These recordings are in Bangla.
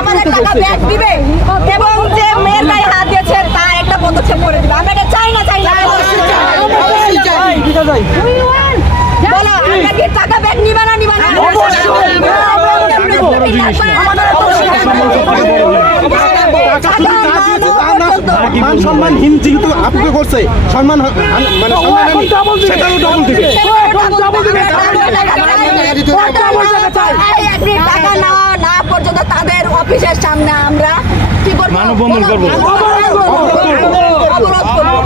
আমাদের টাকা ব্যাক দিবে এবং যে মেয়ের গায়ে হাত দিয়েছে তার একটা পদক্ষেপ করে দিবে। আমরা এটা চাই না, চাই না বলো, আমরা কি টাকা ব্যাক নিবা না নিবা না? মান সম্মানহীন যেহেতু আপনি করছে সম্মান মানে টাকা নেওয়া না পর্যন্ত তাদের অফিসের সামনে আমরা কি করবো, মানববন্ধন করবো, অবরোধ করবো।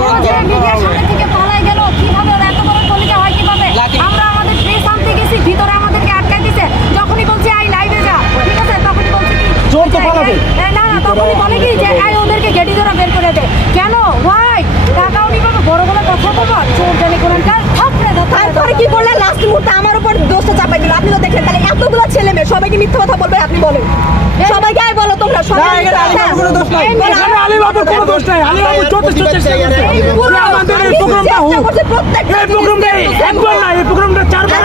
মিডিয়ার সামনে থেকে পালাই গেল কিভাবে, ওর এত বড় কলিজা হয় কিভাবে? আমরা আমাদের ড্রেস আনতে গেছি, ভিতরে আমাদেরকে আটকাই দিছে। যখনই বলছি আই লাইভে যা, ঠিক আছে, তখনই বলছে কি চোর তো পালাবে। না না, তখনই বলে কি যে আই ওদেরকে গেটি ধরে বের করে দে। কেন? ওয়াই টাকাও নিবে, বড় বড় কথা বলবা, চোর জানি কোনকার থাপড়ে দাও। তারপরে কি করলে লাস্ট মুহূর্তে আমার উপর দোষটা চাপাই দিল। আপনি তো দেখলেন, তাহলে এতগুলো ছেলে মেয়ে সবাইকে মিথ্যা কথা বলবে? আপনি বলেন, সবাইকে আই বলো তোমরা সবাই। কোনো দোষ নাই, আলী বাবুর কোনো দোষ নাই। আলী বাবু যথেষ্ট চেষ্টা করছে আমাদের এই প্রোগ্রামটা হোক। এই প্রোগ্রামটা একবার না, এই প্রোগ্রামটা 4 বার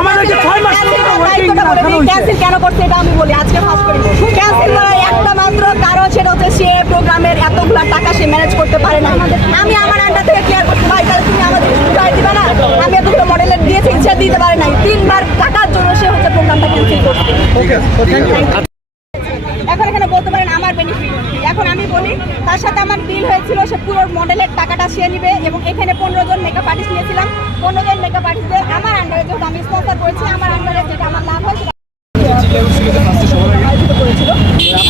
আমাদেরকে 6 মাস ক্যান্সেল কেন করছে এটা আমি বলি, আজকে ফাঁস করি। ক্যান্সেল করার একটা মাত্র কারণ, সেটা হচ্ছে সে প্রোগ্রামের এতগুলা টাকা সে ম্যানেজ করতে পারে না। আমি আমার আন্ডার থেকে ক্লিয়ার করতে পারি, তাহলে তুমি আমাদের উঠাই দিবে না? আমি এতগুলো মডেলের দিয়েছি, সে দিতে পারে নাই। 3 বার টাকার জন্য সে হচ্ছে প্রোগ্রামটা ক্যান্সেল করছে। এখন এখানে বলতে পারেন আমার বেনিফিট। এখন আমি বলি, তার সাথে আমার ডিল হয়েছিল, সে পুরো মডেলের টাকাটা সে নিবে এবং এখানে 15 জন মেকআপ আর্টিস্ট নিয়েছিলাম। 15 জন মেকআপ আর্টিস্টদের আমার আন্ডারে, যেহেতু আমি স্পন্সর করেছি, আমার আন্ডারে যেটা আমার লাভ হয়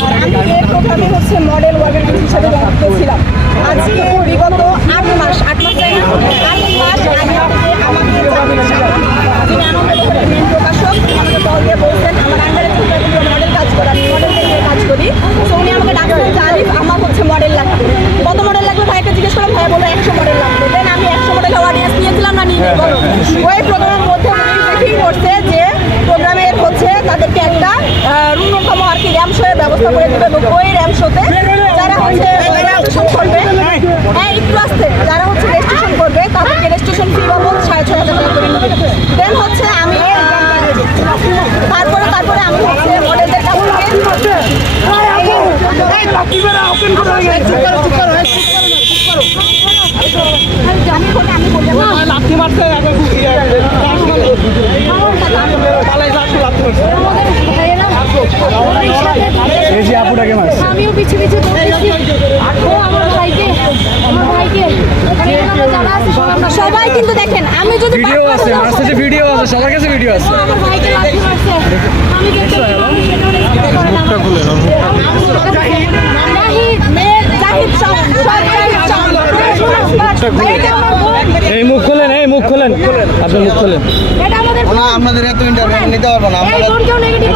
আর আমি এই প্রোগ্রামে হচ্ছে মডেল অর্গানাইজার হিসেবে যুক্ত ছিলাম। আজকে বিগত 8 মাস আগে থেকে আমাদের যিনি আনন্দের মেন প্রকাশক আমাকে দল দিয়ে বলছেন আমার আন্ডারে মডেল কাজ করা, আমি মডেলকে নিয়ে কাজ করি। তো উনি আমাকে ডাকছেন যে আরিফ আমার হচ্ছে মডেল লাগবে। কত মডেল লাগবে ভাইকে জিজ্ঞেস করলাম, ভাই বলে 100 মডেল লাগবে। দেন আমি 100 মডেল অডিয়েন্স নিয়েছিলাম না নিয়ে বলো। ওই প্রোগ্রামের মধ্যে উনি ব্রিফিং করছে যে প্রোগ্রামের হচ্ছে তাদেরকে একটা ন্যূনতম আর কি র্যাম শোয়ের ব্যবস্থা করে দেবে এবং ওই র্যাম শোতে যারা হচ্ছে রেজিস্ট্রেশন করবে, হ্যাঁ একটু আসতে, যারা হচ্ছে রেজিস্ট্রেশন করবে তাদেরকে রেজিস্ট্রেশন ফি বাবদ 6,500 টাকা করে নেবে। দেন হচ্ছে আমি তারপরে আমি হচ্ছে মডেলদের কাছ থেকে আমিও পিছু পিছু আমার ভাইকে সবাই কিন্তু দেখেন, আমি যদি ভিডিও আছে, আমার কাছে ভিডিও আছে, সবার কাছে ভিডিও আছে। আমার ভাইকে লাথি মারছে, আমি দেখতে এই মুখ খোলেন, এই মুখ খোলেন, আপনি মুখ খোলেন। এটা আমাদের আপনাদের এত ইন্টারভিউ নিতে পারবো না। এই বোনকেও নেগেটিভ